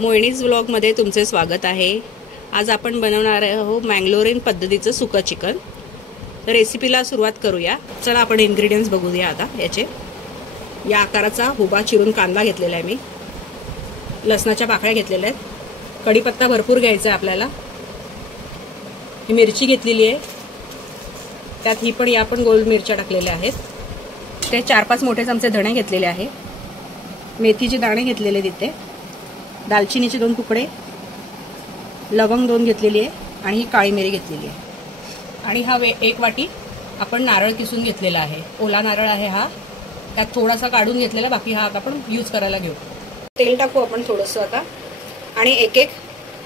मोहिनीज व्लॉगमध्ये तुमचे स्वागत आहे। आज आपण बनवणार आहोत मँगलोरियन पद्धतीचं सुकं चिकन। तर रेसिपीला सुरुवात करूया। चला आपण इन्ग्रेडियंट्स बघूया आता याचे। या आकाराचा उभा चिरून कांदा घेतलेला आहे मी, लसणाच्या पाकळ्या घेतलेल्या आहेत, कढीपत्ता भरपूर घ्यायचा आहे आपल्याला, ही मिरची घेतलेली आहे, त्यात ही पण या पण गोल मिरच्या टाकलेल्या आहेत, ते 4-5 मोठे चमचे धणे घेतलेले आहे, मेथीचे दाणे घेतलेले तिथे, दालचिनीचे 2 तुकडे, लवंग 2 घेतलेली आहे आणि ही काळी मिरी घेतलेली आहे। आणि हा 1 वाटी आपण नारळ किसून घेतलेला आहे, ओला नारळ आहे हा, त्यात थोडासा काढून घेतलेला, बाकी हा आता आपण यूज करायला घेऊ। तेल टाकू आपण थोडंसं आता आणि एक एक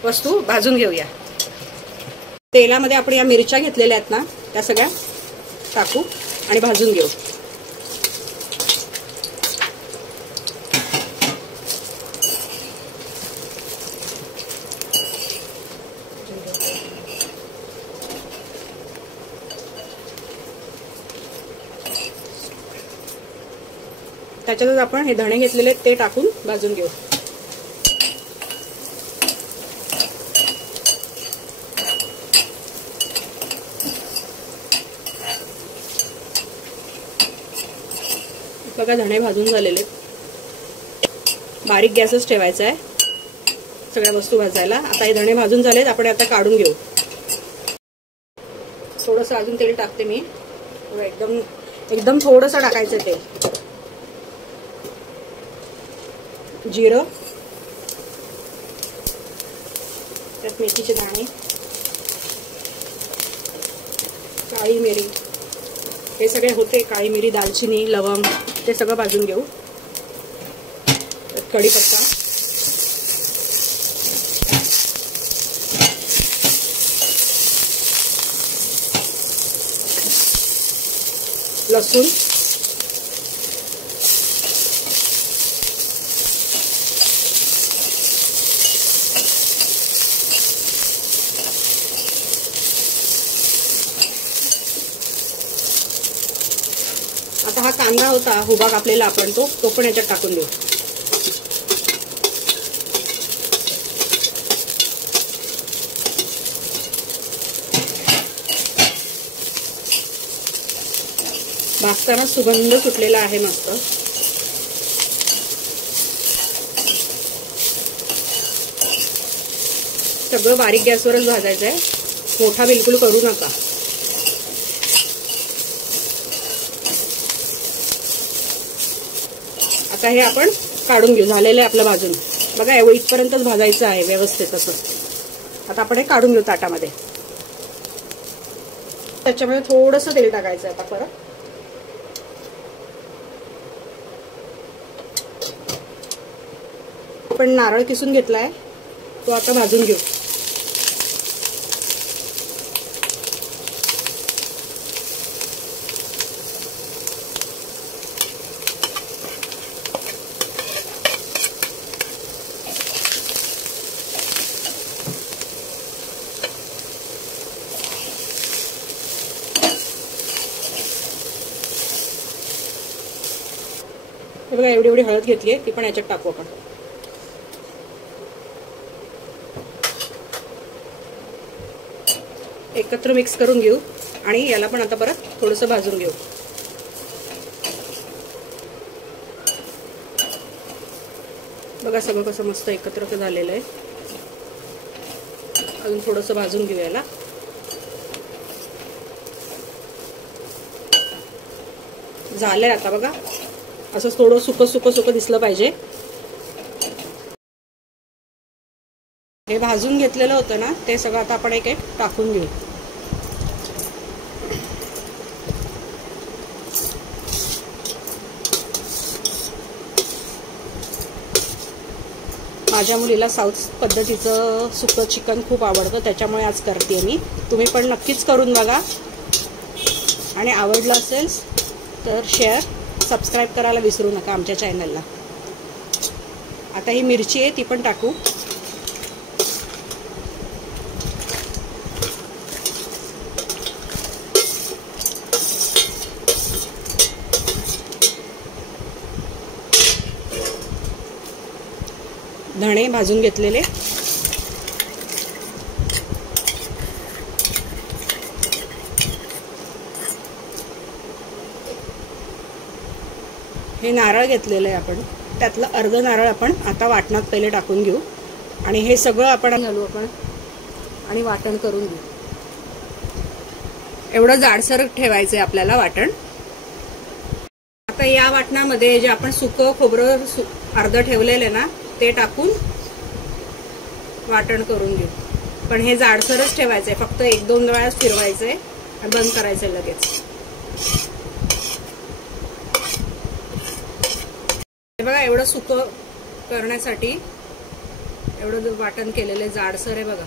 वस्तू भाजून घेऊया। तेलामध्ये आपण या मिरच्या घेतलेल्या आहेत ना, त्या सगळ्या टाकू आणि भाजून घेऊ। त्याच्यातच आपण हे धणे घेतलेले ते टाकून भाजून घेऊ। बघा धणे भाजून झालेले, बारीक गॅसच ठेवायचा आहे सगळ्या वस्तू भाजायला। आता हे धणे भाजून झालेत, आपण आता काढून घेऊ। थोडंसं अजून तेल टाकते मी, एकदम थोडंसं टाकायचं तेल। जिरं, त्यात मेथीचे दाणे, काळी मिरी, हे सगळे होते, काळी मिरी, दालचिनी, लवंग, ते सगळं भाजून घेऊ। त्यात कढीपत्ता, लसूण, आता हा कांदा होता उभा कापलेला आपण तो पण याच्यात टाकून देऊ। भाजताना सुगंध सुटलेला आहे मस्त। सगळं बारीक गॅसवरच भाजायचं आहे, मोठा बिलकुल करू नका। आता हे आपण काढून घेऊ, झालेलं आहे आपलं भाजून। बघा इथपर्यंतच भाजायचं आहे व्यवस्थित असं। आता आपण हे काढून घेऊ ताटामध्ये। त्याच्यामध्ये थोडंसं तेल टाकायचं आहे आता परत। आपण नारळ किसून घेतलाय तो आता भाजून घेऊ। बघा एवढी हळद घेतली आहे, ती पण याच्यात टाकू आपण। एकत्र मिक्स करून घेऊ आणि याला पण आता परत थोडंसं भाजून घेऊ। बघा सगळं कसं मस्त एकत्र झालेलं आहे। अजून थोडंसं भाजून घेऊ याला। झालंय आता बघा, असं थोडं सुकं दिसलं पाहिजे। हे भाजून घेतलेलं होतं ना, ते सगळं आता आपण एक एक टाकून घेऊ। माझ्या मुलीला साऊथ पद्धतीचं सुकं चिकन खूप आवडतं, त्याच्यामुळे आज करते मी। तुम्ही पण नक्कीच करून बघा आणि आवडलं असेल तर शेअर, सबस्क्राईब करायला विसरू नका आमच्या चॅनलला। आता ही मिरची आहे ती पण टाकू। धणे भाजून घेतलेले, हे नारळ घेतलेलं आहे आपण, त्यातलं अर्ध नारळ आपण आता वाटणात पहिले टाकून घेऊ आणि हे सगळं आपण घालू आपण आणि वाटण करून घेऊ. एवढं जाडसर ठेवायचं आहे आपल्याला वाटण. आता या वाटणामध्ये जे आपण सुकं खोबरं अर्ध ठेवलेलं आहे ना ते टाकून वाटण करून घेऊ. पण हे जाडसरच ठेवायचंय, फक्त 1-2 वेळा फिरवायचंय आणि बंद करायचंय लगेच. हे बघा एवढं सुकं करण्यासाठी एवढं वाटण केलेलं आहे, जाडसर आहे बघा.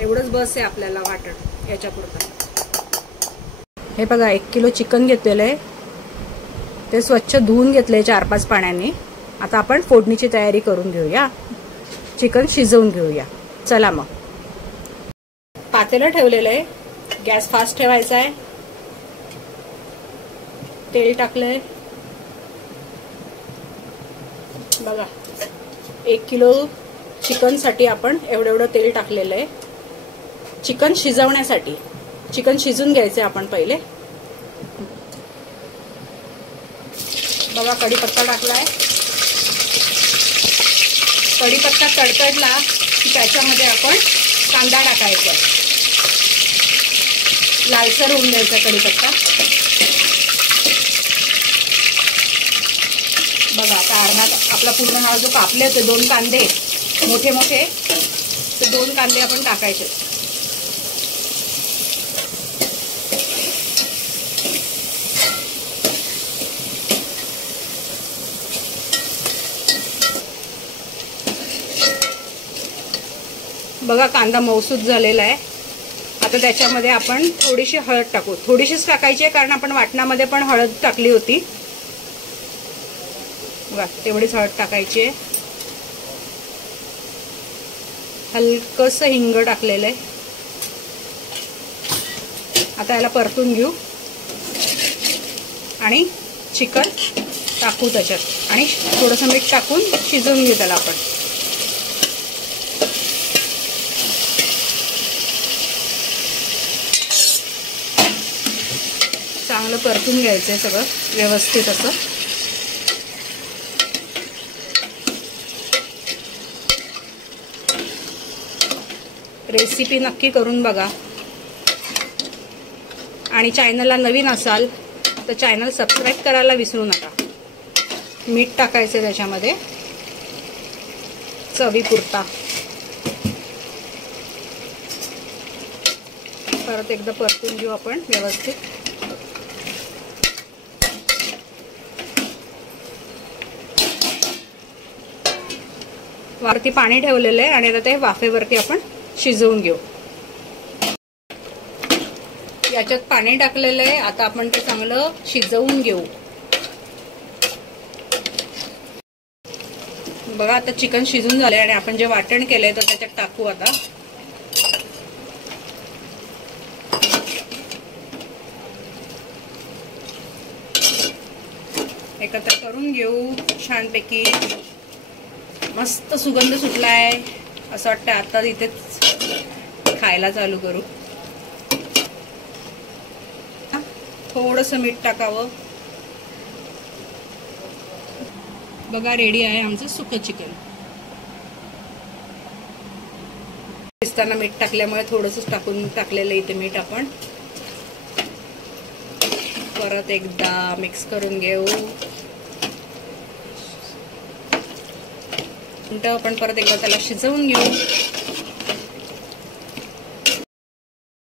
एवढंच बस आहे आपल्याला वाटण याच्यापुरतं. हे बघा 1 किलो चिकन घेतलेलं आहे, ते स्वच्छ धुवून घेतले 4-5 पाण्याने. आता आपण फोडणीची तयारी करून घेऊया, चिकन शिजवून घेऊया. चला मग. पातेलं ठेवलेलं आहे, गॅस फास्ट ठेवायचा आहे. तेल टाकलंय बघा. 1 किलो चिकनसाठी आपण एवढं तेल टाकलेलं आहे. चिकन शिजवण्यासाठी, चिकन शिजून घ्यायचे आपण पहिले. बघा कढीपत्ता टाकलाय. कढीपत्ता तडतडला की त्याच्यामध्ये आपण कांदा टाकायचा, लालसर होऊन द्यायचा कढीपत्ता. बघा आता अर्धा आपला पूर्ण हा जो कापले होते 2 कांदे मोठे मोठे, ते 2 कांदे आपण टाकायचे. बघा कांदा मऊसूद झालेला आहे. आता त्याच्यामध्ये आपण थोडीशी हळद टाकू. थोडीशीच टाकायची आहे कारण आपण वाटणामध्ये पण हळद टाकली होती. बघा तेवढीच हळद टाकायची आहे. हलकस हिंग टाकलेलं आहे. आता याला परतून घेऊ आणि चिकन टाकू त्याच्यात आणि थोडंसं मीठ टाकून शिजवून घेऊ त्याला आपण. चांगलं परतून घ्यायचंय सगळं व्यवस्थित असं. रेसिपी नक्की करून बघा आणि चॅनलला नवीन असाल तर चॅनल सबस्क्राईब करायला विसरू नका. मीठ टाकायचं त्याच्यामध्ये चवीपुरता. परत एकदा परतून घेऊ आपण व्यवस्थित. वरती पाणी ठेवलेलं आहे आणि आता ते वाफेवरती आपण शिजवून घेऊ. याच्यात पाणी टाकलेलं आहे, आता आपण ते चांगलं शिजवून घेऊ. बघा आता चिकन शिजून झालंय आणि आपण जे वाटण केलंय तर त्याच्यात टाकू. आता एकत्र करून घेऊ छानपैकी. मस्त सुगंध सुटलाय, असं वाटतं आता इथेच खायला चालू करू. थोडंसं मीठ टाकावं. बघा रेडी आहे आमचं सुकं चिकन. शिजताना मीठ टाकल्यामुळे थोडंसं टाकलेलं इथे मीठ आपण. परत एकदा मिक्स करून घेऊ. आपण परत एकदा त्याला शिजवून घेऊ.